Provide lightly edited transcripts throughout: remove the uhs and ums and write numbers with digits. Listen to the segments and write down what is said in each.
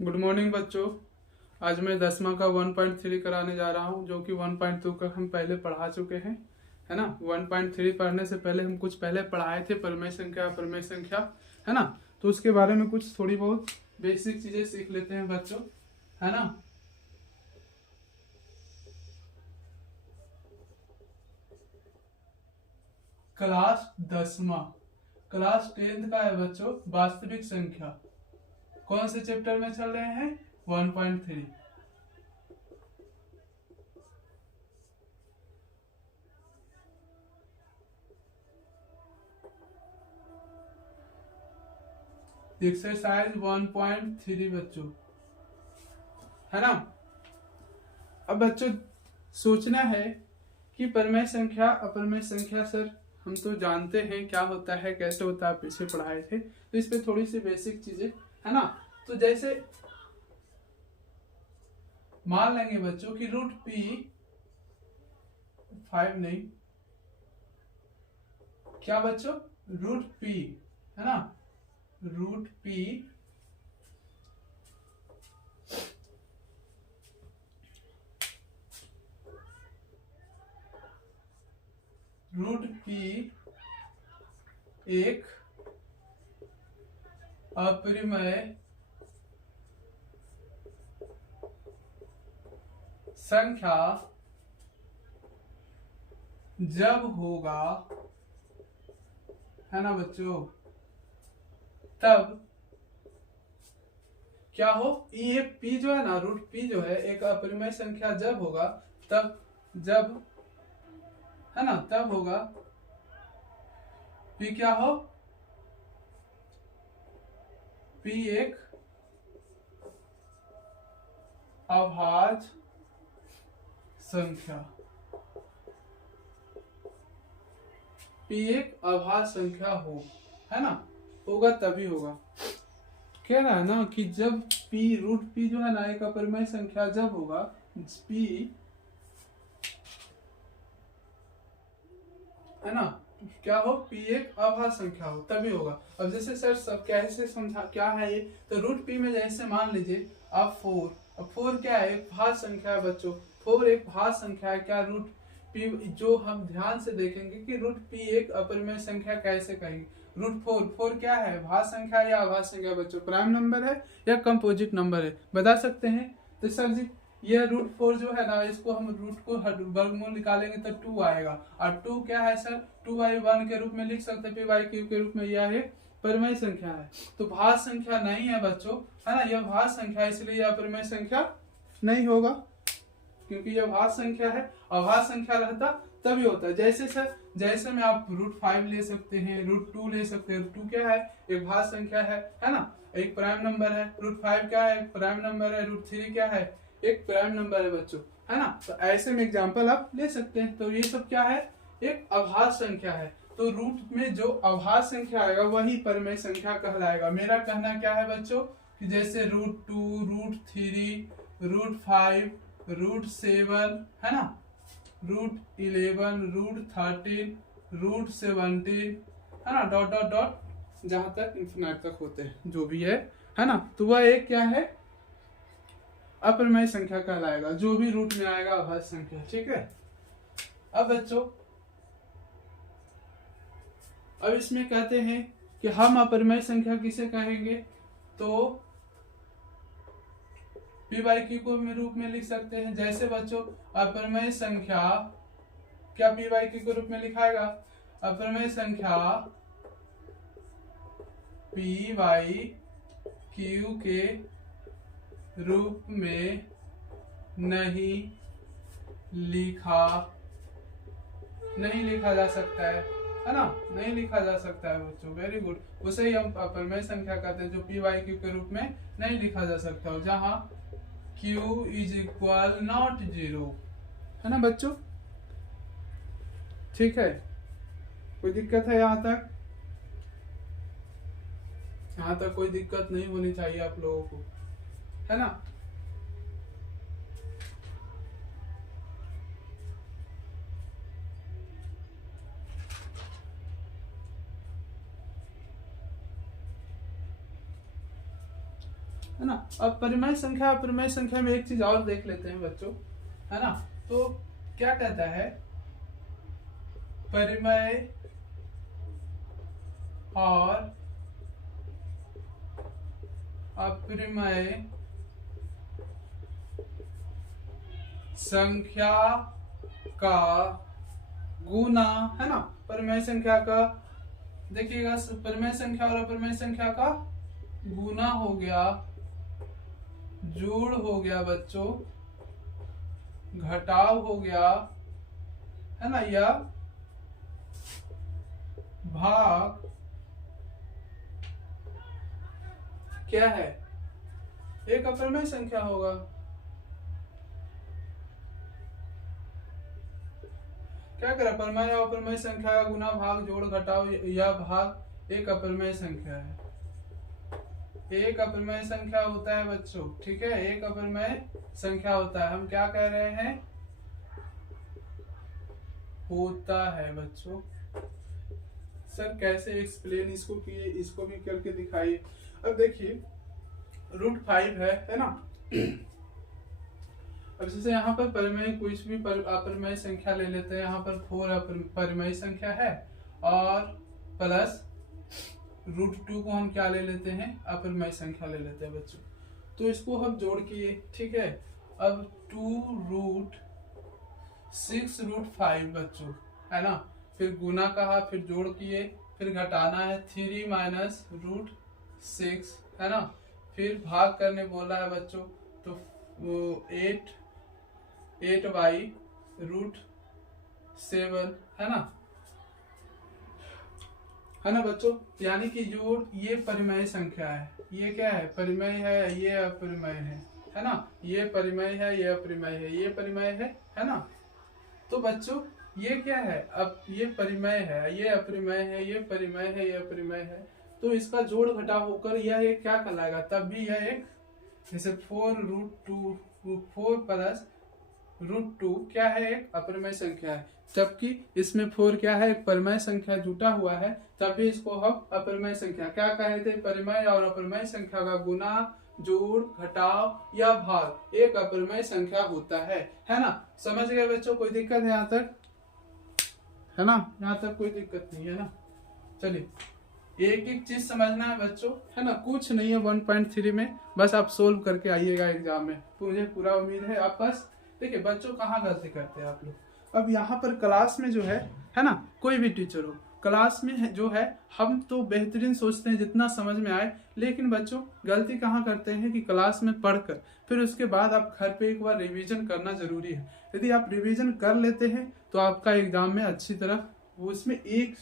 Good morning बच्चों। आज मैं 10वां का 1.3 कराने जा रहा हूं, जो कि 1.2 का हम पहले पढ़ा चुके हैं, है ना। 1.3 पढ़ने से पहले हम कुछ पहले पढ़ाए थे, प्रमेय संख्या, है ना। तो उसके बारे में कुछ थोड़ी बहुत बेसिक चीजें सीख लेते हैं बच्चों, है ना। क्लास 10वां, क्लास 10th का है बच्चों वास्तविक संख्या। कौन से चैप्टर में चल रहे हैं? 1.3। एक्सरसाइज 1.3 बच्चों, है ना। अब बच्चों सोचना है कि परमेय संख्या अपरमेय संख्या सर हम तो जानते हैं क्या होता है, कैसे होता है, पीछे पढ़ाए थे। तो इस पे थोड़ी सी बेसिक चीजें, है ना। तो जैसे मान लेंगे बच्चों कि रूट पी 5 नहीं, क्या बच्चों, रूट पी, है ना, रूट पी एक अपरिमेय संख्या जब होगा, है ना बच्चों, तब क्या हो, ये पी जो है ना, रूट पी जो है एक अपरिमेय संख्या जब होगा, तब जब, है ना, तब होगा पी क्या हो, पी एक अभाज्य संख्या, पी एक अभाज्य संख्या हो, है ना, होगा तभी होगा। कह रहा है ना कि जब पी, रूट पी जो है ना एक अपरिमेय संख्या जब होगा, पी, है ना, क्या हो, पी एक अभाज्य संख्या हो तभी होगा। अब जैसे सर सब कैसे समझा क्या है ये, तो रूट पी में जैसे मान लीजिए अब 4, अब 4 क्या है, एक भाज्य संख्या है बच्चों, 4 एक भाज्य संख्या है। क्या रूट पी, जो हम ध्यान से देखेंगे कि रूट पी एक अपरिमेय संख्या कैसे कहेंगे। रूट 4 क्या है, भाज्य संख्या या अभाज्य संख्या बच्चों, प्राइम नंबर है या कंपोजिट नंबर है, बता सकते हैं। तो सर जी ये रूट 4 जो है ना, इसको हम रूट को वर्गमूल निकालेंगे तो 2 आएगा, और 2 क्या है सर, 2/1 के रूप में लिख सकते हैं, p/q के रूप में। यह एक परिमेय संख्या है, तो भाज्य संख्या नहीं है बच्चों, है ना, यह भाज्य संख्या, इसलिए यह परिमेय संख्या नहीं होगा, क्योंकि यह भाज्य संख्या है। अभाज्य संख्या रहता तभी होता है। जैसे सर, जैसे में आप रूट 5 ले सकते हैं, रूट 2 ले सकते हैं। 2 क्या है, एक भाज्य संख्या है ना, एक प्राइम नंबर है। रूट 5 क्या है, एक प्राइम नंबर है। रूट 3 क्या है, एक प्राइम नंबर है बच्चों, है ना। तो ऐसे में एग्जांपल आप ले सकते हैं। तो ये सब क्या है, एक अभाज्य संख्या है। तो रूट में जो अभाज्य संख्या आएगा वही परिमेय संख्या कहलाएगा। मेरा कहना क्या है बच्चों कि जैसे रूट 2, रूट 3, रूट 5, रूट 7, है ना, रूट 11, रूट 13, रूट 17, है ना, डॉट डॉट डॉट जहां तक इंफिनाइट तक होते हैं, जो भी है ना। तो वह एक क्या है, अपरिमेय संख्या कहलाएगा, जो भी रूट में आएगा अभाज्य संख्या, ठीक है। अब बच्चों, अब इसमें कहते हैं कि हम अपरिमेय संख्या किसे कहेंगे, तो p/q को रूप में लिख सकते हैं। जैसे बच्चों अपरिमेय संख्या क्या p/q के रूप में लिखाएगा, अपरिमेय संख्या p/q के रूप में नहीं लिखा जा सकता है ना, नहीं लिखा जा सकता है बच्चों, वेरी गुड। उसे ही हम अपरिमेय संख्या कहते हैं, जो p/q के रूप में नहीं लिखा जा सकता हो, जहां q = नॉट 0, है ना बच्चों, ठीक है। कोई दिक्कत है यहाँ तक? यहाँ तक कोई दिक्कत नहीं होनी चाहिए आप लोगों को, है ना। है ना। अब परिमेय संख्या अपरिमेय संख्या में एक चीज और देख लेते हैं बच्चों, है ना। तो क्या कहता है, परिमेय और अपरिमेय संख्या का गुना, है ना। परिमेय संख्या का देखिएगा, परिमेय संख्या और अपरिमेय संख्या का गुना हो गया, जोड़ हो गया बच्चों, घटाव हो गया, है ना, या भाग क्या है, एक अपरिमेय संख्या होगा। क्या करें, परिमेय और अपरिमेय संख्या का गुना, भाग, जोड़, घटाव या भाग एक अपरिमेय संख्या है। एक अपरिमेय संख्या होता है बच्चों, ठीक है, एक अपरिमेय संख्या होता है। हम क्या कह रहे हैं, होता है बच्चों। सर कैसे एक्सप्लेन इसको किए, इसको भी करके दिखाइए। अब देखिए √5 है ना। अब जैसे यहाँ पर परिमेय कुछ भी अपरिमेय संख्या ले लेते हैं। यहाँ पर 4 परिमेय संख्या है और प्लस √2 को हम क्या ले लेते हैं, अपरिमेय संख्या ले लेते हैं बच्चों। तो इसको हम जोड़ किए, ठीक है। अब 2√6√5 बच्चों, है ना। फिर गुना कहा, फिर जोड़ किए, फिर घटाना है 3 - √6, है ना। फिर भाग करने बोला है बच्चों, तो 8/√7, है ना बच्चों। यानी कि जोड़, ये परिमेय संख्या है, ये क्या है, परिमेय है, ये अपरिमेय है ना। ये परिमेय है, ये अपरिमेय है, ये परिमेय है ना। तो बच्चों ये क्या है, अब ये परिमेय है, ये अपरिमेय है, ये परिमेय है, ये अपरिमेय है। तो इसका जोड़ घटाव होकर यह एक क्या कहलाएगा, तब भी यह एक, जैसे 4√2, 4 + √2 क्या है, एक अपरिमेय संख्या है। जबकि इसमें 4 क्या है, एक परिमेय संख्या जुटा हुआ है, तभी इसको हम अपरिमेय संख्या क्या कहे थे, परिमेय और अपरिमेय संख्या का गुना, जोड़, घटाव या भाग एक अपरिमेय संख्या होता है ना। समझ गए बच्चों, कोई दिक्कत है यहाँ तक, है ना। यहाँ तक कोई दिक्कत नहीं है ना। चलिए एक एक चीज समझना है बच्चों, है ना। कुछ नहीं है 1.3 में, बस आप सोल्व करके आइएगा एग्जाम में, मुझे पूरा उम्मीद है। आप बस देखिए बच्चों कहाँ गलती करते हैं आप लोग। अब यहाँ पर क्लास में जो है ना, कोई भी टीचर हो, क्लास में जो है हम तो बेहतरीन सोचते हैं जितना समझ में आए, लेकिन बच्चों गलती कहाँ करते हैं कि क्लास में पढ़कर फिर उसके बाद आप घर पे एक बार रिवीजन करना जरूरी है। यदि आप रिवीजन कर लेते हैं तो आपका एग्जाम में अच्छी तरह, वो इसमें एक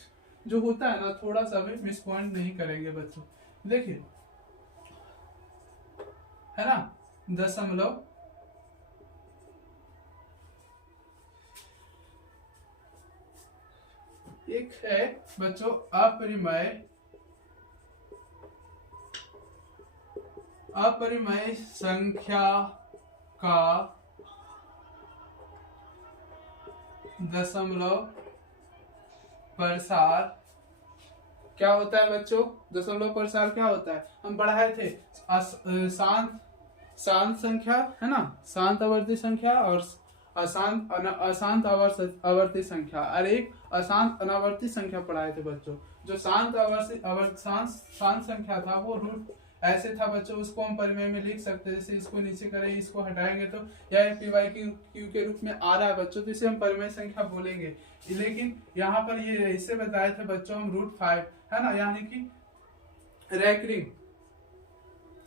जो होता है ना, थोड़ा सा भी मिस पॉइंट नहीं करेंगे बच्चों। देखिए, है ना, दशमलव, एक है बच्चों अपरिमेय संख्या का दशमलव प्रसार क्या होता है बच्चों, दशमलव प्रसार क्या होता है, हम पढ़ाए थे। शांत संख्या, है ना, शांत आवर्ती संख्या और अशांत आवर्ती संख्या, और एक अशांत अनावर्ती संख्या पढ़ाए थे बच्चों। जो शांत संख्या था वो रूट ऐसे था बच्चों, उसको हम परिमेय में लिख सकते हैं। जैसे इसको नीचे करें, इसको हटाएंगे तो यह पी/क्यू के रूप में आ रहा है बच्चों, तो इसे हम परिमेय संख्या बोलेंगे। लेकिन यहाँ पर ये इसे बताए थे बच्चों हम √5, है ना, यानी कि रैकरिंग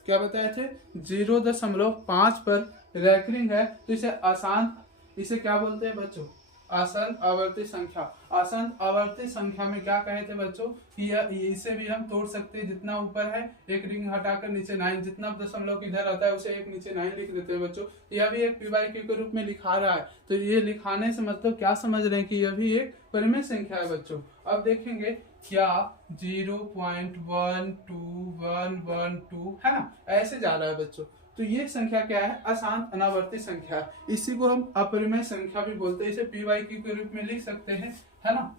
क्या बताए थे, 0.5 पर रैकरिंग है, तो इसे अशांत, इसे क्या बोलते हैं बच्चों, आसन्न आवर्ती संख्या। आसन्न आवर्ती संख्या में क्या कहे थे बच्चों कि इसे भी हम तोड़ सकते हैं, जितना ऊपर है एक रिंग हटाकर नीचे 9, जितना दशमलव इधर आता है उसे एक नीचे 9 लिख देते हैं बच्चों। यह भी एक पी/क्यू के रूप में लिखा रहा है, तो ये लिखाने से मतलब क्या समझ रहे हैं कि यह भी एक परिमेय संख्या है बच्चों। अब देखेंगे क्या 0.12112 है ना, ऐसे जा रहा है बच्चों। तो ये संख्या क्या है, अशांत अनावर्ती संख्या, इसी को हम अपरिमेय संख्या भी बोलते हैं। इसे पी/क्यू के रूप में लिख सकते हैं, है ना।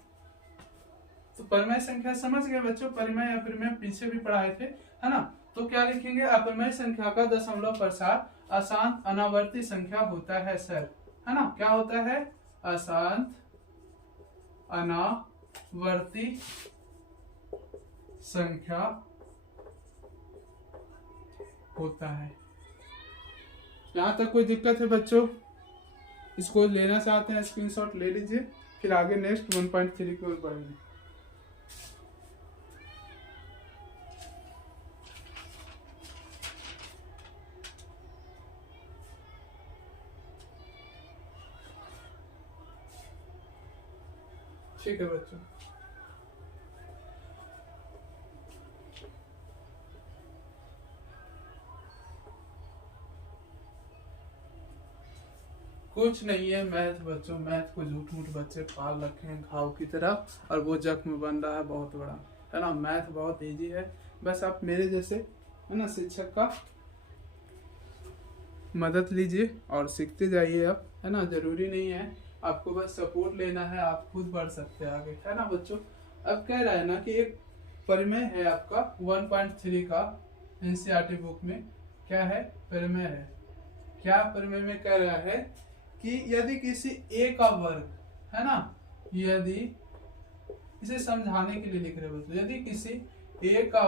तो परिमेय संख्या समझ गए बच्चों, परिमेय अपरिमेय पीछे भी पढ़ाए थे, है ना। तो क्या लिखेंगे, अपरिमेय संख्या का दशमलव प्रसार अशांत अनावर्ती संख्या होता है सर, है ना। क्या होता है, अशांत अनावर्ती संख्या होता है। यहां तक कोई दिक्कत है बच्चों? इसको लेना चाहते हैं स्क्रीनशॉट ले लीजिए, फिर आगे नेक्स्ट 1.3 की ओर बढ़ेंगे। ठीक है बच्चों, कुछ नहीं है मैथ बच्चों, मैथ को झूठ मूठ बच्चे पाल रखे हैं घाव की तरह, और वो जख्म बन रहा है बहुत बड़ा, है ना। मैथ बहुत इजी है, बस आप मेरे जैसे, है ना, शिक्षक का मदद लीजिए और सीखते जाइए आप, है ना। जरूरी नहीं है, आपको बस सपोर्ट लेना है, आप खुद बढ़ सकते हैं आगे, है ना बच्चों। अब कह रहा है ना कि एक परिमेय है आपका 1.3 का एनसीईआरटी बुक में, क्या है, परिमेय है। क्या परिमेय में कह रहा है कि यदि किसी ए का वर्ग, है ना, यदि, इसे समझाने के लिए लिख रहे बच्चों, यदि किसी ए का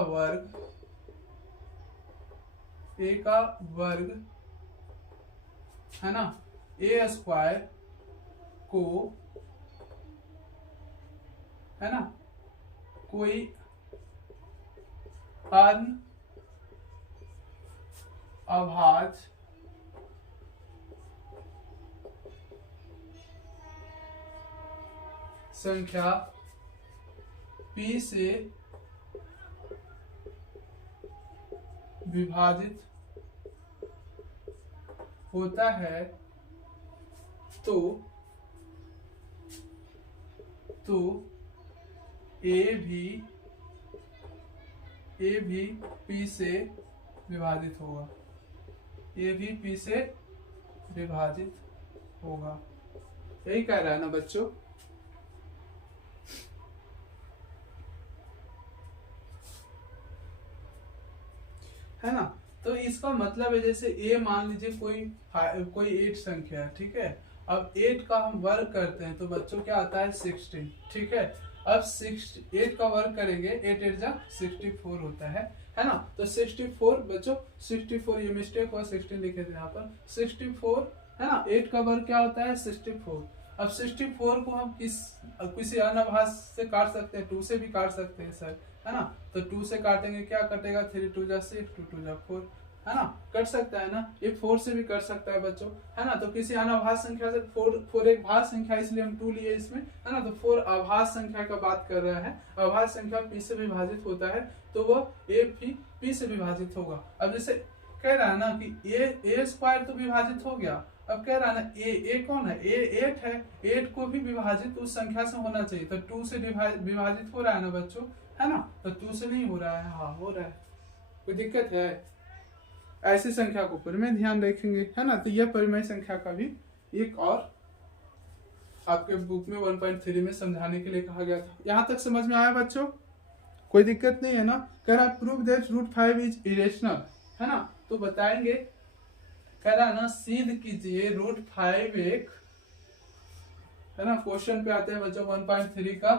वर्ग, है ना, ए स्क्वायर को, है ना, कोई अन अभाज्य संख्या P से विभाजित होता है तो ए भी P से विभाजित होगा, ए भी P से विभाजित होगा। यही कह रहा है ना बच्चों। है ना, तो इसका मतलब है जैसे ए मान लीजिए कोई 8 संख्या है, ठीक है। अब 8 का हम वर्ग करते हैं तो बच्चों क्या आता है, 16, ठीक है। अब 8 का वर्ग करेंगे, 8 8 जा 64 होता है ना। तो 64 बच्चों, 64, ये मिस्टेक हुआ, 16 लिखे थे यहाँ पर, 64, है ना। 8 का वर्ग क्या होता है, 64। अब 64 को हम किसी अन्य भाज्य से काट सकते हैं, 2 से भी काट सकते हैं सर, है ना। तो 2 से काटेंगे, क्या कटेगा, 3 2 जा 6, 2 2 जा 4, है ना, कट सकता है ना। ये 4 से भी कट सकता है बच्चों, है ना। तो किसी अनाभाज्य संख्या से 4 एक भाज्य संख्या, इसलिए हम 2 लिए इसमें, है ना। तो 4 अभाज्य संख्या का बात कर रहा है। अभाज्य संख्या P से विभाजित होता है तो वह A भी P से विभाजित होगा। अब जैसे कह रहा है ना कि A स्क्वायर तो विभाजित हो गया, अब कह रहा है ना ए कौन है, ए 8 है, 8 को भी विभाजित उस संख्या से होना चाहिए। तो 2 से विभाजित हो रहा है ना बच्चों, है ना। तो 2 से नहीं हो रहा है, हाँ हो रहा है, कोई दिक्कत है। ऐसी संख्या को परिमेय ध्यान रखेंगे, है ना। तो यह परिमेय संख्या का भी एक और आपके बुक में 1.3 में समझाने के लिए कहा गया था। यहां तक समझ में आया बच्चों, कोई दिक्कत नहीं है ना। कह रहा है प्रूव दैट √5 इज इरेशनल, है ना। तो बताएंगे, कह रहा है ना सिद्ध कीजिए √5 एक, है ना। क्वेश्चन पे आते हैं बच्चों 1.3 का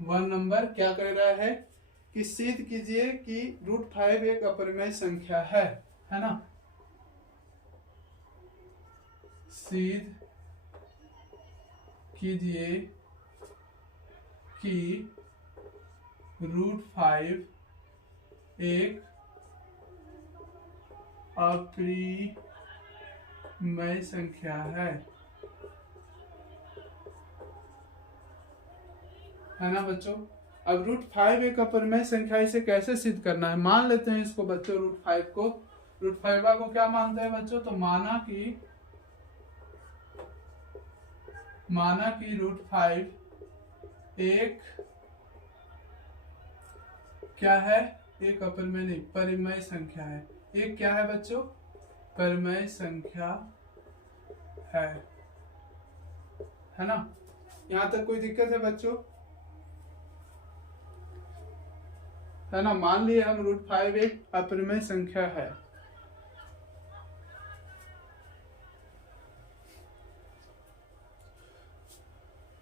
1 नंबर, क्या कह रहा है कि सिद्ध कीजिए कि √5 एक अपरिमेय संख्या है ना। सिद्ध कीजिए कि √5 एक अपरिमेय संख्या है ना बच्चों। अब √5 एक अपरिमेय संख्या, इसे कैसे सिद्ध करना है, मान लेते हैं इसको बच्चों, √5 को, √5 को क्या मानते हैं बच्चों, तो माना कि √5 एक क्या है, एक अपरिमेय नहीं, परिमेय संख्या है। एक क्या है बच्चों, परिमेय संख्या है ना। यहां तक कोई दिक्कत है बच्चों, है ना। मान लिए हम √5 एक अपरिमेय संख्या है।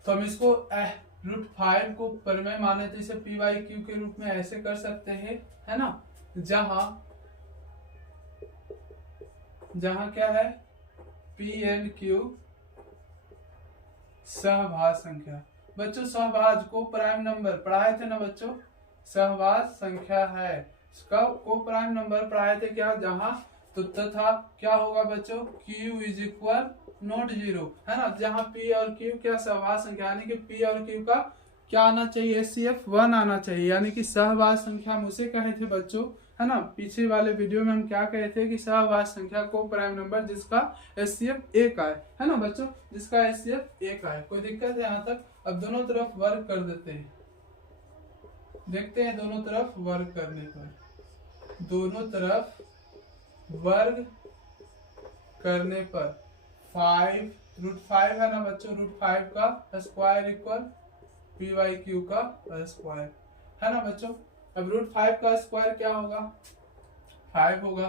तो हम इसको √5 को परिमेय माने तो इसे p/q के रूप में ऐसे कर सकते हैं, है ना। जहां क्या है, p एंड q सहभाज्य संख्या। बच्चों सहभाज्य को प्राइम नंबर पढ़ाए थे ना बच्चों, सहभाज्य संख्या है। को प्राइम नंबर पढ़ाए थे क्या, जहां तो तथा क्या होगा बच्चों, q इज इक्वल नॉट 0, है ना। जहां p और q क्या सहभाज्य संख्या, यानी कि p और q का क्या आना चाहिए, HCF 1 आना चाहिए, यानी कि सहभाज्य संख्या हम उसे कहे थे बच्चों, है ना। पीछे वाले वीडियो में हम क्या कहे थे कि सहभाज्य संख्या को प्राइम नंबर जिसका HCF 1 आए, है ना बच्चों, जिसका HCF 1 आए। कोई दिक्कत है यहाँ तक। अब दोनों तरफ वर्ग कर देते हैं, देखते हैं दोनों तरफ वर्ग करने पर। दोनों तरफ वर्ग करने पर 5 है ना बच्चों, √5 का स्क्वायर इक्वल p/q का स्क्वायर, है ना बच्चों। अब √5 का स्क्वायर क्या होगा, 5 होगा,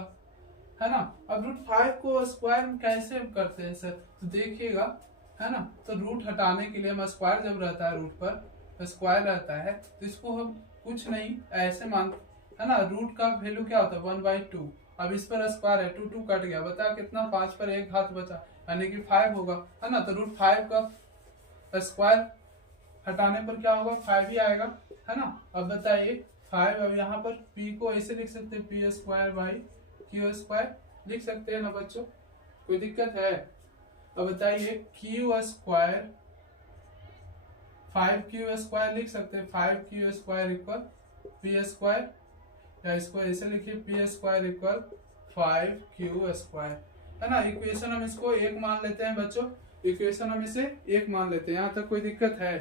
है ना। अब √5 को स्क्वायर में कैसे करते हैं सर, तो देखिएगा, है ना। तो रूट हटाने के लिए हम स्क्वायर जब रहता है रूट पर स्क्वायर रहता है, तो इसको हम कुछ नहीं ऐसे मान, है ना। रूट का वैल्यू क्या होता है 1/2। अब इस पर स्क्वायर है, 2 कट गया, बता कितना, 5 पर 1 हाथ बचा, यानी कि 5 होगा, है ना। तो √5 का स्क्वायर हटाने पर क्या होगा, 5 ही आएगा, है ना। अब बताइए 5, अब यहाँ पर p को ऐसे लिख सकते हैं, p²/q² लिख सकते हैं ना बच्चों, कोई दिक्कत है। अब बताइए q² 5q² लिख सकते हैं, 5q² इक्वल p², या इसको ऐसे लिखिए p² इक्वल 5q², है ना। इक्वेशन हम इसको 1 मान लेते हैं बच्चों, इक्वेशन हम इसे 1 मान लेते हैं। यहाँ तक कोई दिक्कत है,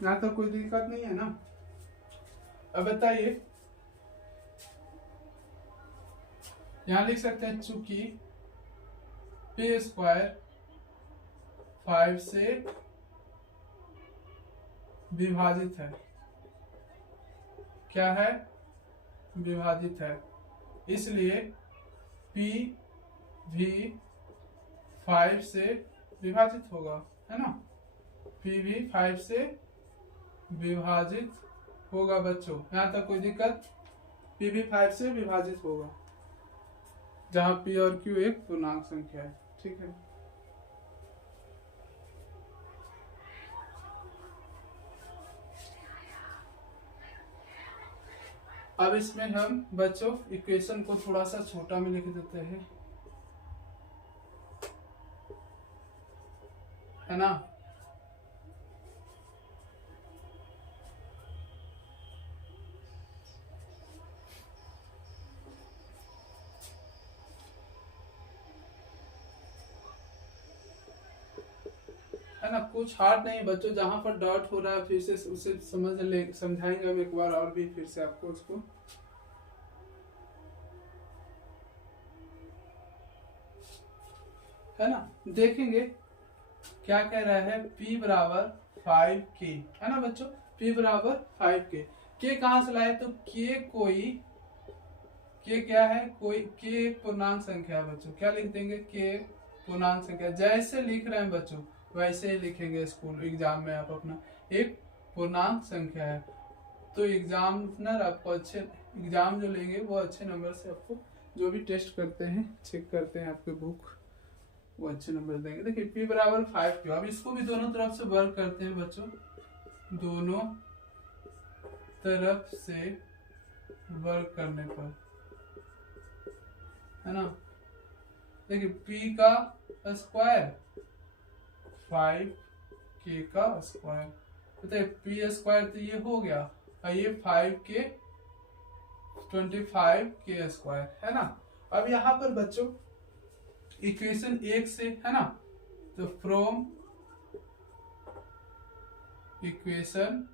यहाँ तक कोई दिक्कत नहीं है ना। अब बताइए, यहां लिख सकते हैं चूंकि p² 5 से विभाजित है, क्या है, विभाजित है, इसलिए p भी 5 से विभाजित होगा, है ना। p भी 5 से विभाजित होगा बच्चों, यहाँ तक कोई दिक्कत, p भी 5 से विभाजित होगा, जहां p और q एक पूर्णांक संख्या है, ठीक है। अब इसमें हम बच्चों इक्वेशन को थोड़ा सा छोटा में लिख देते हैं, है ना। है ना, कुछ हार्ड नहीं बच्चों, जहां पर डॉट हो रहा है फिर से उसे समझाएंगे अब एक बार और भी फिर से आपको उसको। है ना, देखेंगे क्या कह रहा है, p बराबर 5k, है ना बच्चों, p बराबर 5k। k कहां से लाए, तो k क्या है, कोई k पूर्णांक संख्या है बच्चों, क्या लिख देंगे, k पूर्णांक संख्या। जैसे लिख रहे हैं बच्चों वैसे ही लिखेंगे स्कूल एग्जाम में, आप अपना एक पूर्णांक संख्या है, तो एग्जामिनर आपको अच्छे एग्जाम जो लेंगे वो अच्छे नंबर से आपको, जो भी टेस्ट करते हैं चेक करते हैं आपके बुक, वो अच्छे नंबर देंगे। देखिए p बराबर 5q, अब इसको भी दोनों तरफ से वर्ग करते हैं बच्चों, दोनों तरफ से वर्ग करने पर, है ना। देखिए p का स्क्वायर 5k का स्क्वायर, बताइए p² तो ये हो गया, और ये 5k 25k स्क्वायर, है ना। अब यहाँ पर बच्चों इक्वेशन 1 से, है ना, तो फ्रॉम इक्वेशन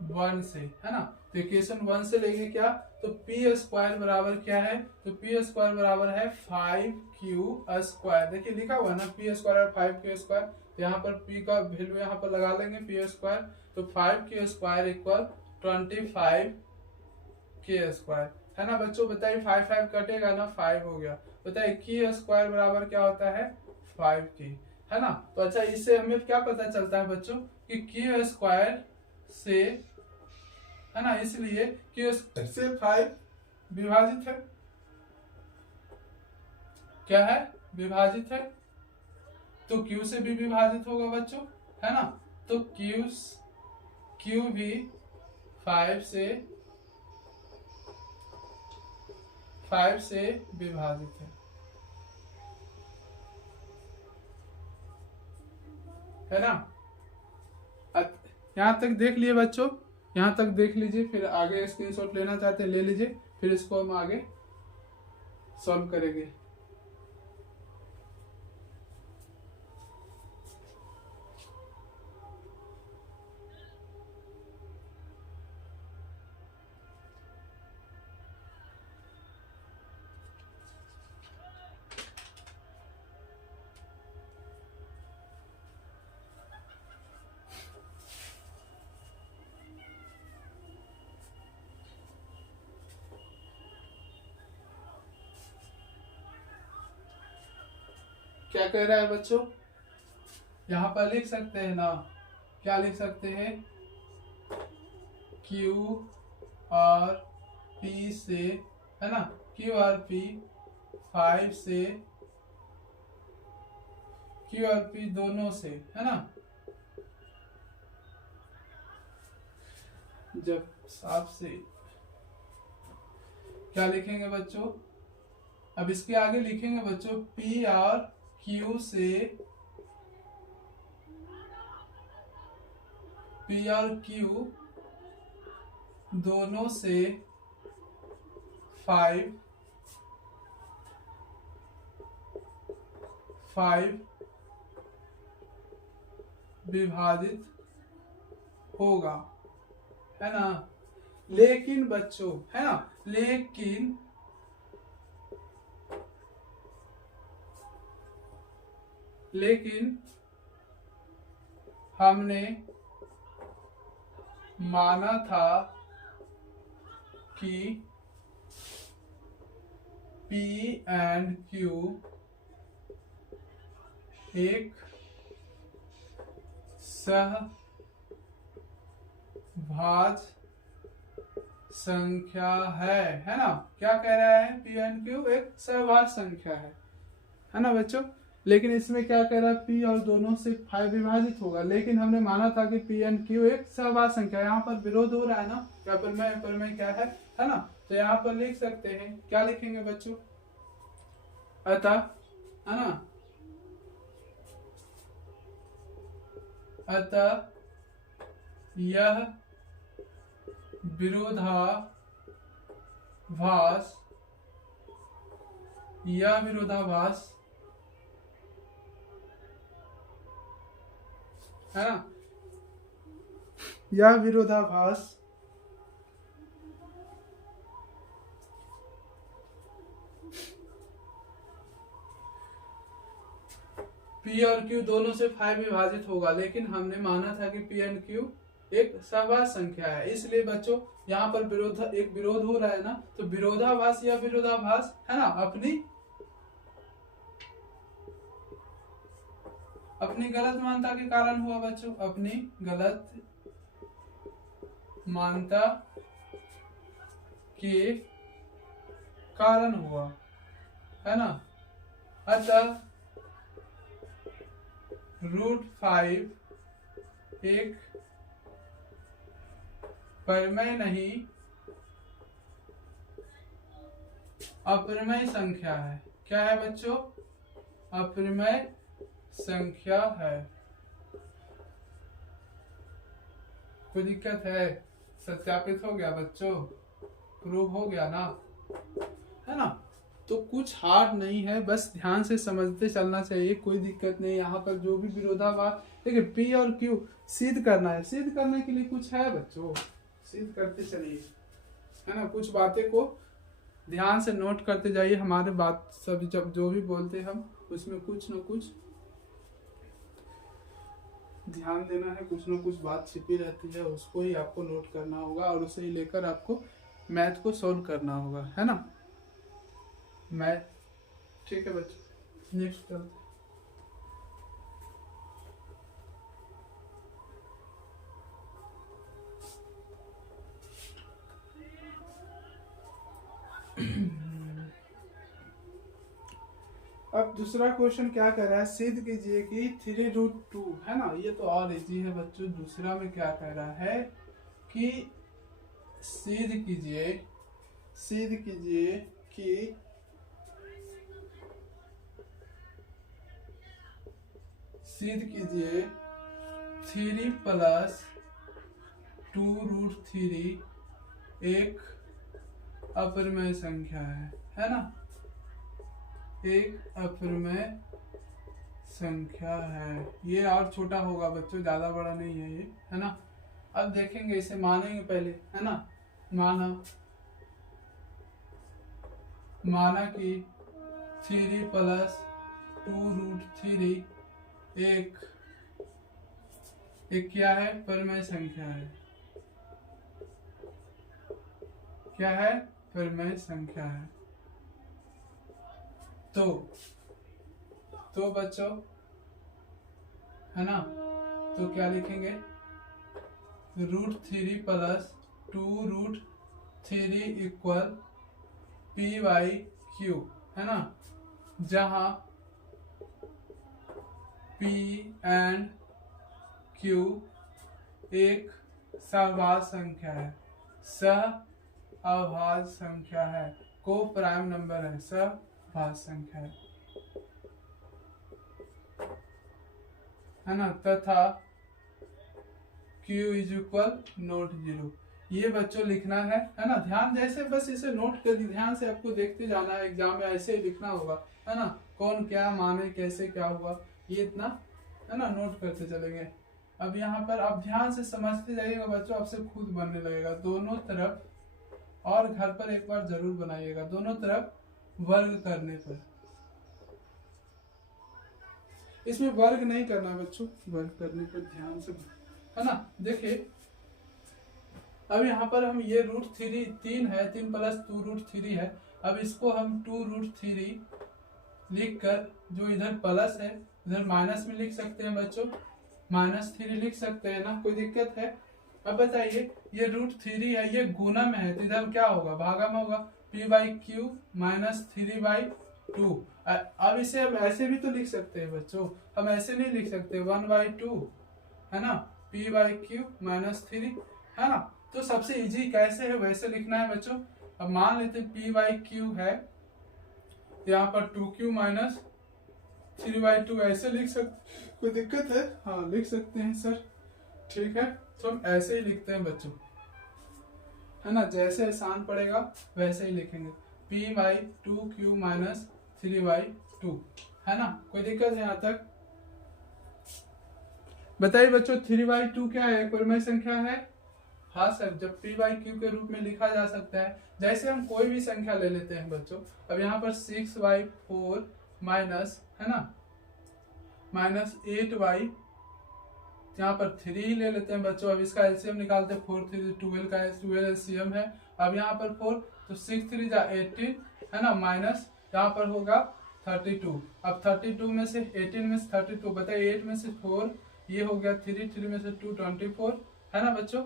1 से, है ना। तो इक्वेशन 1 से लेंगे क्या, तो पी स्क्वायर बराबर क्या है, तो पी स्क्वायर बराबर है 5q²। देखिए लिखा हुआ है ना पी स्क्वायर 5q²। तो यहाँ पर p का वैल्यू यहाँ पर लगा लेंगे पी स्क्वायर, तो 5q² इक्वल 25k², है ना बच्चों। बताइए 5 कटेगा ना, 5 हो गया। बताइए k² बराबर क्या होता है, 5k, है ना। तो अच्छा इससे हमें क्या पता चलता है बच्चों कि k² से, है ना, इसलिए q से 5 विभाजित है, क्या है, विभाजित है। तो q से भी विभाजित होगा बच्चों, है ना। तो q भी 5 से विभाजित है ना। यहाँ तक देख लिए बच्चों, यहाँ तक देख लीजिए, फिर आगे स्क्रीनशॉट लेना चाहते हैं ले लीजिए, फिर इसको हम आगे सॉल्व करेंगे। क्या कह रहा है बच्चों, यहाँ पर लिख सकते हैं ना, क्या लिख सकते हैं, Q और P से, है ना, Q और P 5 से, Q और P दोनों से, है ना। जब साफ से क्या लिखेंगे बच्चों, अब इसके आगे लिखेंगे बच्चों P और Q से, P और Q दोनों से 5 विभाजित होगा, है ना। लेकिन बच्चों, है ना, लेकिन हमने माना था कि P एंड Q एक सहभाज्य संख्या है ना। क्या कह रहा है, P एंड Q एक सहभाज्य संख्या है ना बच्चों। लेकिन इसमें क्या कह रहा है, P और दोनों से 5 विभाजित होगा, लेकिन हमने माना था कि P एंड Q एक सहभाज्य संख्या। यहाँ पर विरोध हो रहा है ना, क्या पर क्या है ना। तो यहाँ पर लिख सकते हैं, क्या लिखेंगे बच्चों, अतः, है ना, अतः यह विरोधाभास है ना, यह विरोधाभास P और Q दोनों से 5 विभाजित होगा, लेकिन हमने माना था कि P एंड Q एक सहभाज्य संख्या है। इसलिए बच्चों यहाँ पर एक विरोध हो रहा है ना, तो विरोधाभास या विरोधाभास, है ना, अपनी गलत मान्यता के कारण हुआ बच्चों, अपनी गलत मान्यता के कारण हुआ, है ना। अतः √5 एक परिमेय नहीं अपरिमेय संख्या है। क्या है बच्चों, अपरिमेय संख्या है। कोई दिक्कत है, सत्यापित हो गया बच्चों, प्रूव हो गया ना, है ना। तो कुछ हार्ड नहीं है, बस ध्यान से समझते चलना चाहिए, कोई दिक्कत नहीं। यहाँ पर जो भी विरोधाभास, देखिए पी और क्यू सिद्ध करना है, सिद्ध करने के लिए कुछ है बच्चों, सिद्ध करते चलिए, है ना। कुछ बातें को ध्यान से नोट करते जाइए, हमारे बात सब जब जो भी बोलते हम उसमें कुछ न कुछ ध्यान देना है, कुछ न कुछ बात छिपी रहती है, उसको ही आपको नोट करना होगा और उसे ही लेकर आपको मैथ को सॉल्व करना होगा, है ना। मैथ ठीक है बच्चों, नेक्स्ट चलते। अब दूसरा क्वेश्चन क्या कर रहा है, सिद्ध कीजिए कि 3√2, है ना, ये तो और इजी है बच्चों। दूसरा में क्या कह रहा है कि सिद्ध कीजिए कि 3 + 2√3 एक अपरिमेय संख्या है ना, एक अपरिमेय संख्या है। ये और छोटा होगा बच्चों, ज्यादा बड़ा नहीं है ये, है ना। अब देखेंगे इसे, मानेंगे पहले, है ना। माना कि 3 + 2√3 एक क्या है, परिमेय संख्या है। क्या है, परिमेय संख्या है। तो बच्चों, है ना, तो क्या लिखेंगे, √3 + 2√3 = p/q, है ना, जहां p एंड q एक सहभाज्य संख्या है, सहअभाज्य संख्या है, को प्राइम नंबर है, सहभाज्य संख्या है ना, तथा q = नोट 0। ये बच्चों लिखना है ना। ध्यान जैसे बस इसे नोट कर दी, ध्यान से आपको देखते जाना है, एग्जाम में ऐसे ही लिखना होगा, है ना। कौन क्या माने, कैसे क्या हुआ, ये इतना, है ना, नोट करते चलेंगे। अब यहाँ पर आप ध्यान से समझते जाइएगा बच्चों, आपसे खुद बनने लगेगा। दोनों तरफ, और घर पर एक बार जरूर बनाइएगा, दोनों तरफ वर्ग करने पर। इसमें वर्ग नहीं करना बच्चों, वर्ग करने पर ध्यान से, है ना। देखिए अब यहाँ पर हम ये √3 3 है, 3 + 2√3 है। अब इसको हम 2√3 लिखकर, जो इधर प्लस है इधर माइनस में लिख सकते हैं बच्चों, -3 लिख सकते हैं ना, कोई दिक्कत है। अब बताइए ये √3 है, ये गुना में है, तो इधर क्या होगा, भागा में होगा, p/q - 3/2। अब इसे हम ऐसे भी तो लिख सकते हैं बच्चों, हम ऐसे नहीं लिख सकते, 1/2, है ना, p/q - 3, है ना। तो सबसे इजी कैसे है वैसे लिखना है बच्चों। अब मान लेते हैं p/q है, यहाँ पर 2q - 3/2 ऐसे लिख सकते, कोई दिक्कत है, हाँ लिख सकते हैं सर, ठीक है। तो हम ऐसे ही लिखते हैं बच्चों, है ना, जैसे आसान पड़ेगा वैसे ही लिखेंगे, p/2q - 3/2, है ना। कोई दिक्कत है यहाँ तक, बताइए बच्चों। 3/2 क्या है, परिमेय संख्या है, हाँ सर। जब p/q के रूप में लिखा जा सकता है, जैसे हम कोई भी संख्या ले लेते हैं बच्चों। अब यहाँ पर 6/4 माइनस, है ना, -8/, यहाँ पर 3 ही ले लेते हैं बच्चों। अब इसका एलसीएम निकालते हैं, 4 3 12 का 12 एलसीएम है। अब यहाँ पर 4, तो 6 3 जा 18, है ना, माइनस यहाँ पर होगा 32। अब 32 में से 18 में से 32, बताइए 8 में से 4, ये हो गया 3, 3 में से 2 24, है ना बच्चों।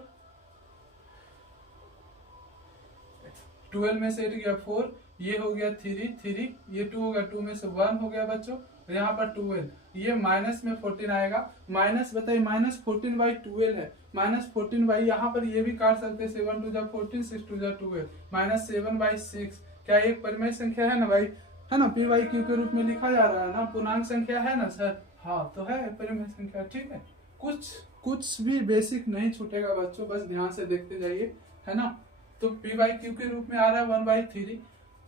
12 में से 8 गया 4, ये हो गया 3, 3, ये 2 हो गया, 2 में से 1 हो गया बच्चों। यहाँ पर 12, ये माइनस में 14 आएगा, माइनस, बताइए -14/12 है, -14/, यहाँ पर ये भी काट सकते हैं, 7 2 जा 14, 6 2 जा 12, -7/6। क्या एक परिमेय संख्या है ना भाई, है ना, p/q के रूप में लिखा जा रहा है ना, पूर्णांक संख्या है ना सर, हाँ तो है परिमेय संख्या, ठीक है। कुछ भी बेसिक नहीं छूटेगा बच्चों, बस ध्यान से देखते जाइए, है ना। तो p/q के रूप में आ रहा है 1/3,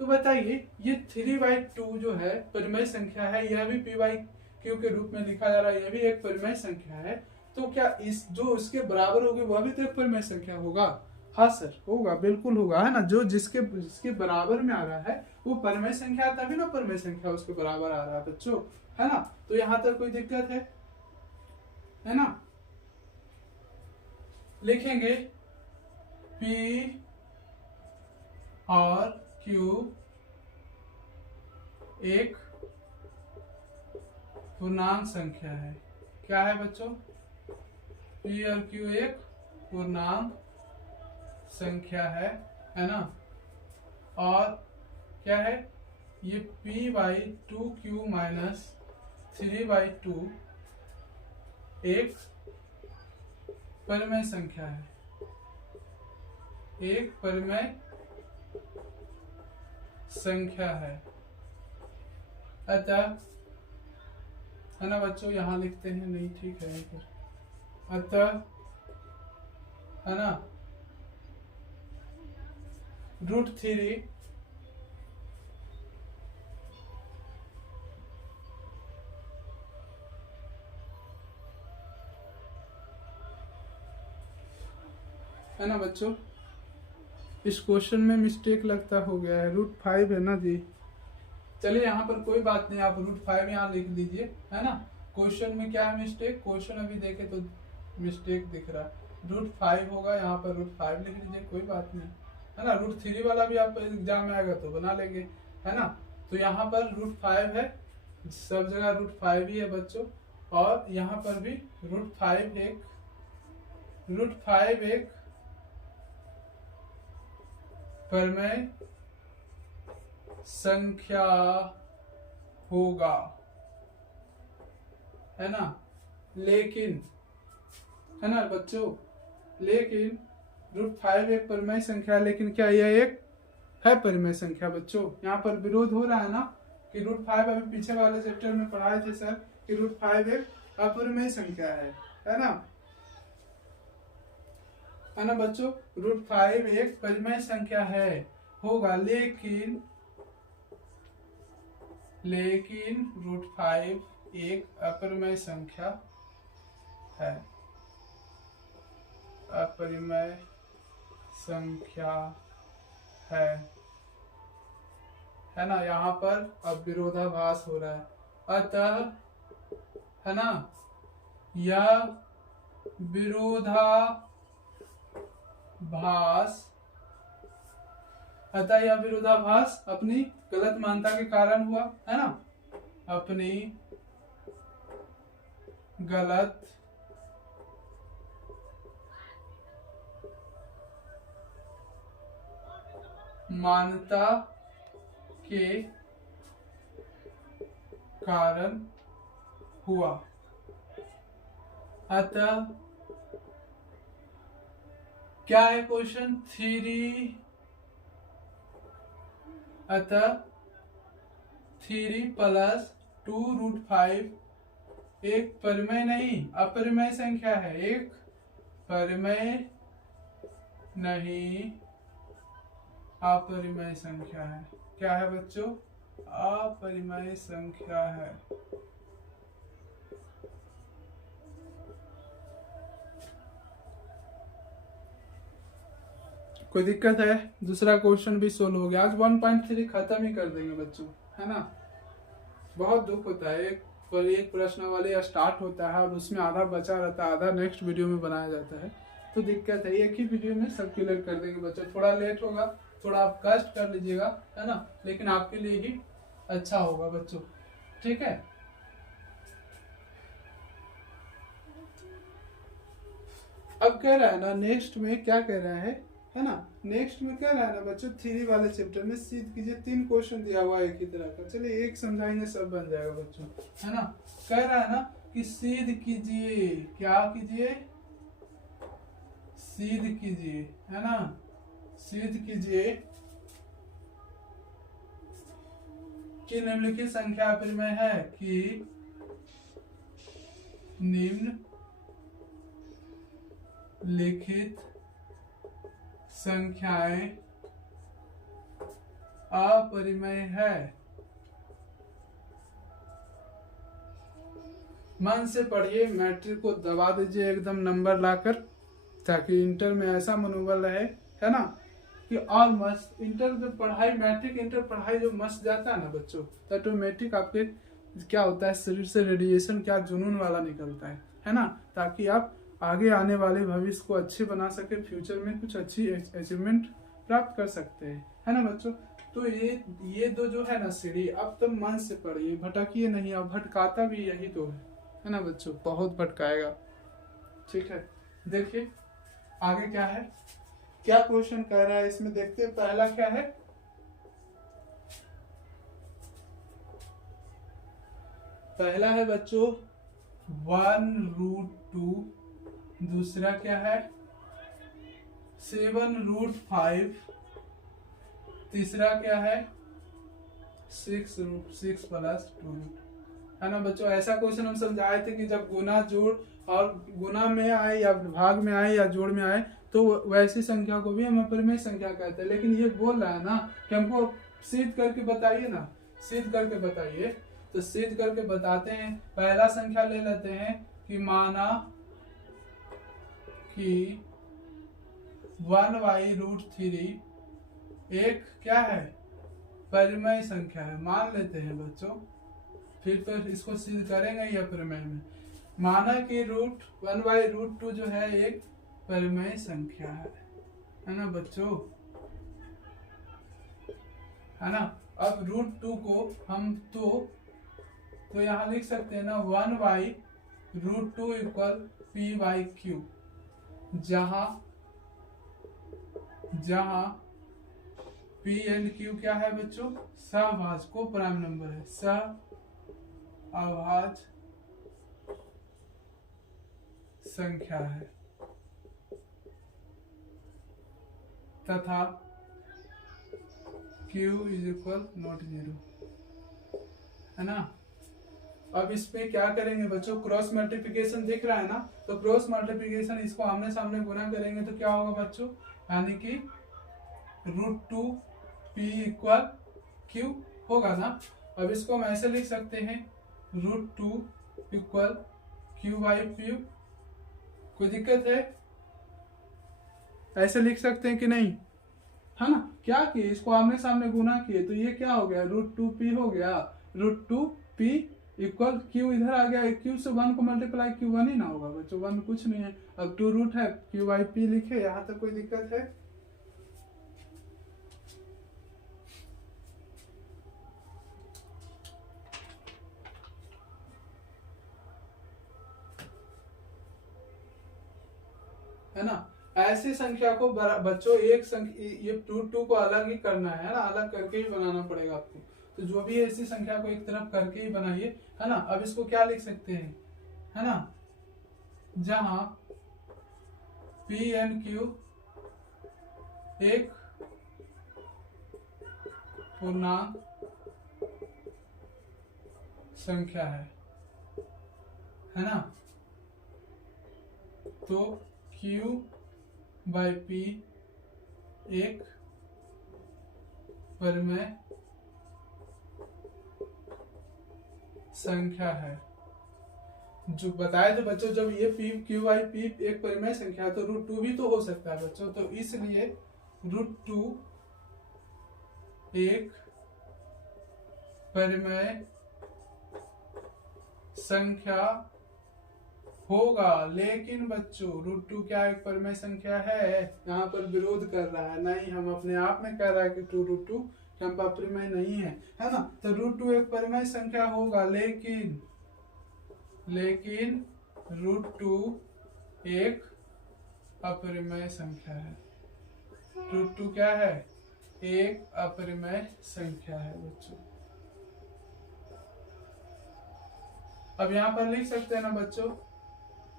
तो बताइए ये 3/2 जो है परिमेय संख्या है, यह भी p/q के रूप में लिखा जा रहा है, यह भी एक परिमेय संख्या है। तो क्या इस जो उसके बराबर होगी वह भी तो एक परिमेय संख्या होगा? हाँ सर होगा, बिल्कुल होगा, है ना। जो जिसके जिसके बराबर में आ रहा है वो परिमेय संख्या, तभी ना परिमेय संख्या उसके बराबर आ रहा है बच्चों, है ना। तो यहाँ तक कोई दिक्कत है ना। लिखेंगे P और Q एक पूर्णांक संख्या है। क्या है बच्चों? P और Q एक पूर्णांक संख्या है ना। और क्या है ये p/2q माइनस 3/2 एक परिमेय संख्या है, एक परिमेय संख्या है। अतः है ना बच्चों, यहां लिखते हैं, नहीं ठीक है फिर। अतः है ना √3 है ना बच्चों। इस क्वेश्चन में मिस्टेक लगता हो गया है, √5 है ना जी। चलिए यहाँ पर कोई बात नहीं, आप √5 यहाँ लिख लीजिए, है ना। क्वेश्चन में क्या है मिस्टेक, क्वेश्चन अभी देखे तो मिस्टेक दिख रहा है, √5 होगा, यहाँ पर √5 लिख लीजिए, कोई बात नहीं, है ना। √3 वाला भी आप एग्जाम में आएगा तो बना लेंगे, है ना। तो यहाँ पर √5 है, सब जगह √5 ही है बच्चों। और यहाँ पर भी √5 एक परिमेय संख्या होगा, है ना। लेकिन है ना बच्चों, लेकिन √5 एक परिमेय संख्या, लेकिन क्या यह एक है परिमेय संख्या बच्चों? यहाँ पर विरोध हो रहा है ना कि √5 अभी पीछे वाले चैप्टर में पढ़ाए थे सर कि √5 एक अपरिमेय संख्या है ना बच्चों। √5 एक परिमेय संख्या है होगा, लेकिन √5 एक अपरिमेय संख्या है, अपरिमेय संख्या है ना। यहाँ पर अब विरोधाभास हो रहा है। अतः है ना यह विरोधाभास अपनी गलत मान्यता के कारण हुआ, है ना। अपनी गलत मान्यता के कारण हुआ। अतः क्या है क्वेश्चन 3? अतः 3 + 2√5 एक परिमेय नहीं अपरिमेय संख्या है, एक परिमेय नहीं अपरिमेय संख्या है। क्या है बच्चों? अपरिमेय संख्या है। कोई दिक्कत है? दूसरा क्वेश्चन भी सोल्व हो गया। आज 1.3 खत्म ही कर देंगे बच्चों, है ना। बहुत दुख होता है, एक प्रश्न वाले स्टार्ट होता है और उसमें आधा बचा रहता है, आधा नेक्स्ट वीडियो में बनाया जाता है, तो दिक्कत है। एक ही वीडियो में सब क्लियर कर देंगे बच्चों। थोड़ा लेट होगा, थोड़ा आप कष्ट कर लीजिएगा, है ना, लेकिन आपके लिए ही अच्छा होगा बच्चों, ठीक है। अब कह रहा है ना नेक्स्ट में, क्या कह रहा है ना, नेक्स्ट में कह रहा है ना बच्चों 3 वाले चैप्टर में सिद्ध कीजिए। 3 क्वेश्चन दिया हुआ है एक ही तरह का, चलिए एक समझाएंगे सब बन जाएगा बच्चों, है ना। कह रहा है ना कि सिद्ध कीजिए, क्या कीजिए? सिद्ध कीजिए, है ना, सिद्ध कीजिए कि निम्नलिखित संख्या अपरिमेय है, कि निम्नलिखित संख्याएं अपरिमेय है। मन से पढ़िए, मैट्रिक को दबा दीजिए एकदम नंबर लाकर, ताकि इंटर में ऐसा मनोबल रहे, है ना, कि और मस्त इंटर जो पढ़ाई, मैट्रिक इंटर पढ़ाई जो मस्त जाता है ना बच्चों, तो ऑटोमेटिक आपके क्या होता है, शरीर से रेडिएशन क्या जुनून वाला निकलता है ना, ताकि आप आगे आने वाले भविष्य को अच्छे बना सके, फ्यूचर में कुछ अच्छी अचीवमेंट प्राप्त कर सकते हैं, है ना बच्चों। तो ये दो जो है ना सीढ़ी, अब तो मन से पढ़िए, भटकिए नहीं, अब भटकाता भी यही तो है ना बच्चों, बहुत भटकाएगा। ठीक है, देखिए आगे क्या है, क्या क्वेश्चन कह रहा है इसमें, देखते हैं। पहला क्या है, पहला है बच्चों 1√2, दूसरा क्या है 7√5, तीसरा क्या है 6√6 + 2, है ना बच्चों। ऐसा क्वेश्चन हम समझाए थे कि जब गुना, जोड़ और गुना में आए या भाग में आए या जोड़ में आए, तो वैसी संख्या को भी हम अपरिमेय संख्या कहते हैं। लेकिन ये बोल रहा है ना कि हमको सिद्ध करके बताइए ना, सिद्ध करके बताइए, तो सिद्ध करके बताते हैं। पहला संख्या ले लेते हैं कि माना कि 1/√3 एक क्या है, परिमेय संख्या है, मान लेते हैं बच्चों। फिर तो इसको सिद्ध करेंगे ही अपरिमेय में। माना कि 1/√2 जो है एक परिमेय संख्या है ना बच्चों, है ना। अब √2 को हम तो यहाँ लिख सकते हैं ना 1/√2 = p/q, जहां p एंड q क्या है बच्चों, सहभाजक को प्राइम नंबर है, सहअभाज्य संख्या है, तथा q = not 0, है ना। अब इस पे क्या करेंगे बच्चों, क्रॉस मल्टीप्लिकेशन दिख रहा है ना, तो क्रॉस मल्टीप्लिकेशन इसको आमने सामने गुना करेंगे तो क्या होगा बच्चों, यानी कि √2p = q होगा ना। अब इसको हम ऐसे लिख सकते हैं √2 = q/p, कोई दिक्कत है, ऐसे लिख सकते हैं कि नहीं, है ना। क्या किए, इसको आमने सामने गुना किए, तो ये क्या हो गया, √2p हो गया, √2p = q, इधर आ गया, q से 1 को मल्टीप्लाई, q 1 ही ना होगा बच्चों, 1 कुछ नहीं है। अब 2 रूट है, q/p लिखे, यहाँ तक कोई दिक्कत है ना। ऐसी संख्या को बच्चों एक संख्या, ये 2 को अलग ही करना है ना, अलग करके ही बनाना पड़ेगा आपको। तो जो भी ऐसी संख्या को एक तरफ करके ही बनाइए, है ना। अब इसको क्या लिख सकते हैं, है ना, जहां p एंड q एक पूर्णांक संख्या है ना, तो q/p एक परिमेय संख्या है। जो बताए थे बच्चों, जब ये q/p एक परिमेय संख्या है तो √2 भी तो हो सकता है बच्चों, तो इसलिए √2 एक परिमेय संख्या होगा। लेकिन बच्चों √2 क्या एक परिमेय संख्या है, यहाँ पर विरोध कर रहा है, नहीं, हम अपने आप में कह रहा है कि √2 हम अपरिमेय नहीं है ना। तो √2 एक परिमेय संख्या होगा, लेकिन √2 एक अपरिमेय संख्या है। √2 क्या है, एक अपरिमेय संख्या है बच्चों। अब यहाँ पर लिख सकते हैं ना बच्चों,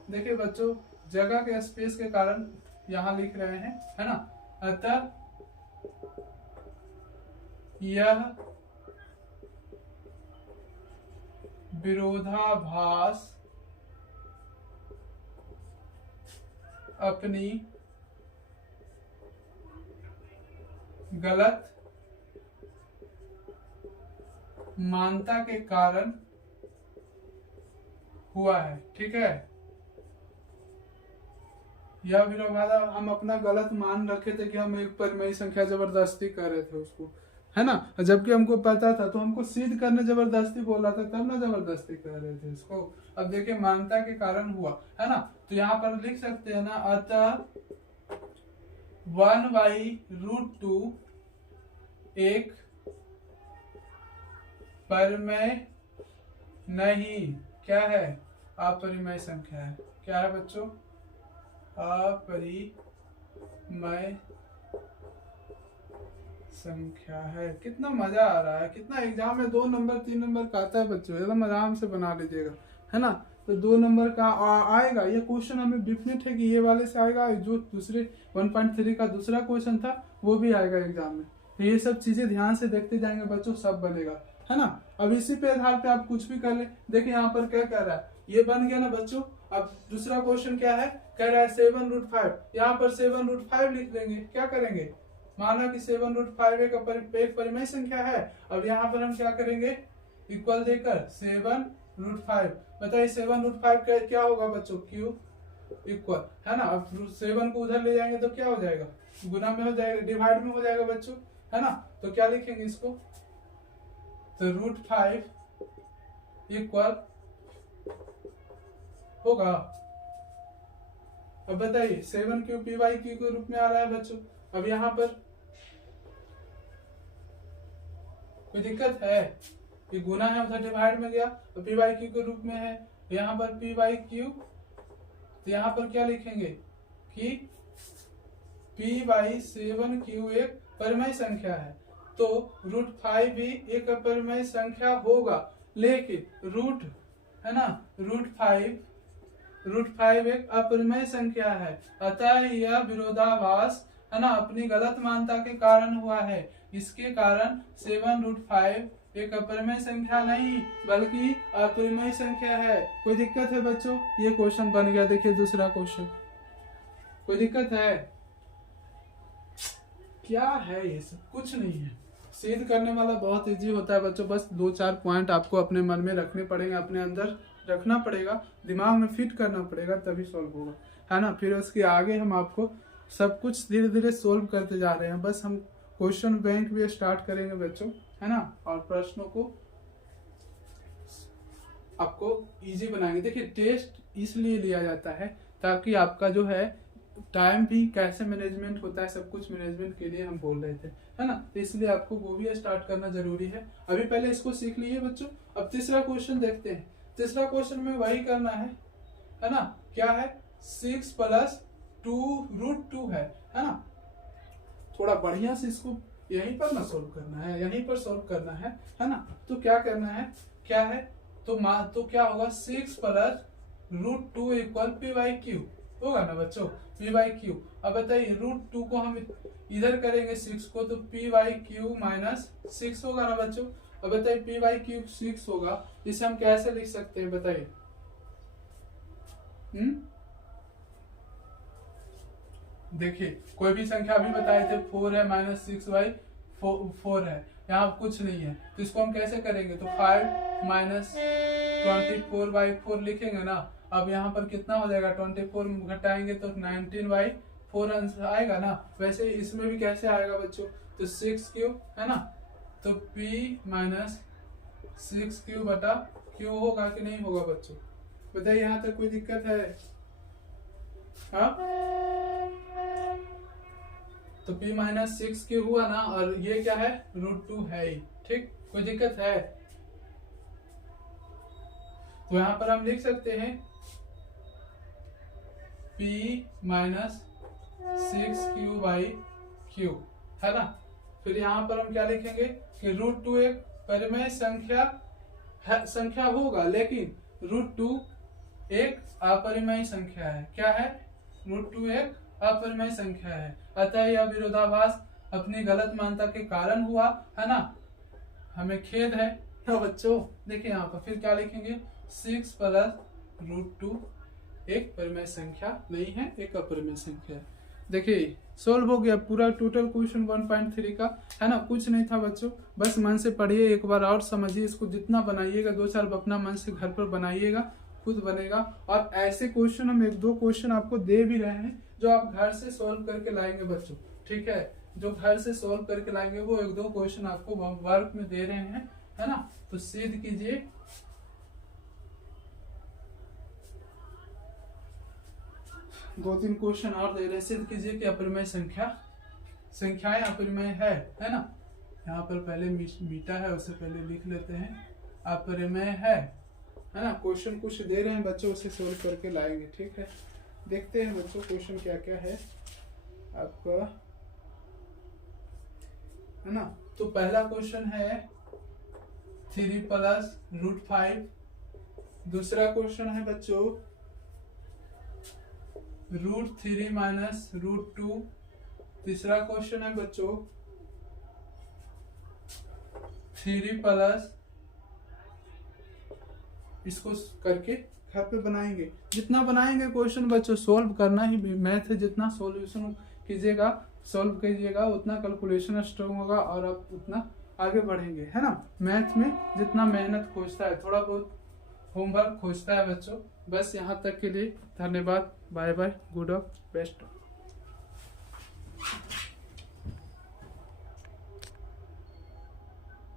देखिए बच्चों, जगह के स्पेस के कारण यहाँ लिख रहे हैं, है ना। अतः यह विरोधाभास अपनी गलत मानता के कारण हुआ है। ठीक है, यह विरोधाभास हम अपना गलत मान रखे थे कि हम एक परिमेय संख्या जबरदस्ती कर रहे थे उसको, है ना, जबकि हमको पता था, तो हमको सिद्ध करने जबरदस्ती बोला था, तब ना जबरदस्ती कर रहे थे इसको। अब देखिए मानता के कारण हुआ, है ना, तो यहाँ पर लिख सकते हैं ना, अतः 1/√2 एक परिमेय नहीं, क्या है, अपरिमेय संख्या है। क्या है बच्चों, अपरिमेय संख्या है। कितना मजा आ रहा है, कितना एग्जाम में 2 नंबर 3 नंबर का आता है बच्चों, एकदम आराम से बना लीजिएगा, है ना। तो 2 नंबर का आएगा ये क्वेश्चन, हमें डिफिनेट है कि ये वाले से आएगा। जो दूसरे 1.3 का दूसरा क्वेश्चन था वो भी आएगा एग्जाम में। तो ये सब चीजें ध्यान से देखते जाएंगे बच्चों, सब बनेगा, है ना। अब इसी पे आधार पे आप कुछ भी कर ले। देखिए यहाँ पर क्या कह रहा है, ये बन गया ना बच्चों। अब दूसरा क्वेश्चन क्या है, कह रहा है 7√5, यहाँ पर 7√5 लिख देंगे। क्या करेंगे, माना कि 7√5 एक परिमेय संख्या है। अब यहाँ पर हम क्या करेंगे, इक्वल देकर 7√5, बताइए 7√5 क्या होगा बच्चों, क्यूब इक्वल, है ना। अब 7 को उधर ले जाएंगे तो क्या हो जाएगा, गुना में हो जाएगा, डिवाइड में हो जाएगा बच्चों, है ना। तो क्या लिखेंगे इसको, तो √5 इक्वल होगा। अब बताइए 7 क्यू p/q के रूप में आ रहा है बच्चों। अब यहाँ पर कोई दिक्कत है, ये गुना है उधर डिवाइड में गया, तो p/q के रूप में है, यहाँ पर p/q, तो यहाँ पर क्या लिखेंगे कि p/7q एक परिमेय संख्या है, तो √5 भी एक अपरिमेय संख्या होगा। लेकिन रूट, है ना, √5 एक अपरिमेय संख्या है, अतः यह विरोधाभास, है ना, अपनी गलत मानता के कारण हुआ है। इसके कारण 7√5 एक अपरिमेय संख्या नहीं बल्कि अपरिमेय संख्या है। कोई दिक्कत है बच्चों, ये क्वेश्चन बन गया। देखिए दूसरा क्वेश्चन, कोई दिक्कत है, क्या है ये सब, कुछ नहीं है। सिद्ध करने वाला बहुत इजी होता है बच्चों, बस 2-4 पॉइंट आपको अपने मन में रखने पड़ेंगे, अपने अंदर रखना पड़ेगा, दिमाग में फिट करना पड़ेगा, तभी सॉल्व होगा, है ना। फिर उसके आगे हम आपको सब कुछ धीरे धीरे सोल्व करते जा रहे हैं। बस हम क्वेश्चन बैंक भी स्टार्ट करेंगे बच्चों, है ना, और प्रश्नों को आपको इजी बनाएंगे। देखिए टेस्ट इसलिए लिया जाता है ताकि आपका जो है टाइम भी कैसे मैनेजमेंट होता है, सब कुछ मैनेजमेंट के लिए हम बोल रहे थे, है ना। तो इसलिए आपको वो भी स्टार्ट करना जरूरी है। अभी पहले इसको सीख लिए बच्चों। अब तीसरा क्वेश्चन देखते हैं। तीसरा क्वेश्चन में वही करना है ना। क्या है, 6 + 2√2 है ना। थोड़ा बढ़िया से इसको यहीं पर ना सोल्व करना है, यहीं पर सोल्व करना है ना। तो क्या करना है, क्या है, तो क्या होगा, 6 + √2 = p/q होगा ना बच्चों, p/q। अब बताइए √2 को हम इधर करेंगे 6 को, तो p/q - 6 होगा ना बच्चों। अब बताइए p/q 6 होगा, इसे हम कैसे लिख सकते हैं बताइए। देखिए कोई भी संख्या अभी बताए थे 4 है, -6/4 है, यहाँ कुछ नहीं है, तो इसको हम कैसे करेंगे, तो 5 - 24/4 लिखेंगे ना। अब यहाँ पर कितना हो जाएगा, 24 घटाएंगे तो 19/4 आंसर आएगा ना। वैसे इसमें भी कैसे आएगा बच्चों, तो 6q, है ना, तो p - 6q/q होगा कि नहीं होगा बच्चों, बताइए। यहाँ तक कोई दिक्कत है, हाँ। तो p - 6q हुआ ना, और ये क्या है, √2 है ही, ठीक। कोई दिक्कत है, तो यहाँ पर हम लिख सकते हैं p - 6q/q, है ना। फिर यहाँ पर हम क्या लिखेंगे कि √2 एक परिमेय संख्या होगा, लेकिन √2 एक अपरिमेय संख्या है। क्या है, √2 एक अपरिमेय संख्या है, अतः यह विरोधाभास अपनी गलत मानता के कारण हुआ, है ना। हमें खेद है तो बच्चों। देखिए यहाँ पर फिर क्या लिखेंगे, 6 + √2 एक परिमेय संख्या नहीं है, एक अपरिमेय संख्या है। देखिए सोल्व हो गया पूरा टोटल क्वेश्चन 1.3 का, है ना। कुछ नहीं था बच्चों, बस मन से पढ़िए, एक बार और समझिए इसको, जितना बनाइएगा 2 साल अपना मन से घर पर बनाइएगा, खुद बनेगा। और ऐसे क्वेश्चन हम 1-2 क्वेश्चन आपको दे भी रहे हैं जो आप घर से सोल्व करके लाएंगे बच्चों, ठीक है। जो घर से सोल्व करके लाएंगे वो 1-2 क्वेश्चन आपको वर्क में दे रहे हैं, है ना। तो सिद्ध कीजिए, 2-3 क्वेश्चन और दे रहे हैं, सिद्ध कीजिए कि अपरिमेय संख्याएं अपरिमेय है ना। यहाँ पर पहले मीटा है, उससे पहले लिख लेते हैं अपरिमेय है ना। क्वेश्चन कुछ दे रहे हैं बच्चों, उसे सोल्व करके लाएंगे, ठीक है। देखते हैं बच्चों क्वेश्चन क्या क्या है आपका, है ना। तो पहला क्वेश्चन है 3 + √5। दूसरा क्वेश्चन है बच्चों √3 - √2। तीसरा क्वेश्चन है बच्चों 3 +, इसको करके घर पे बनाएंगे। जितना बनाएंगे क्वेश्चन बच्चों, सोल्व करना ही मैथ है, जितना सॉल्यूशन कीजिएगा, सॉल्व कीजिएगा, उतना कैलकुलेशन स्ट्रांग होगा और आप उतना आगे बढ़ेंगे, है ना। मैथ में जितना मेहनत खोजता है, थोड़ा बहुत होमवर्क खोजता है बच्चों। बस यहाँ तक के लिए धन्यवाद, bye bye, good of best.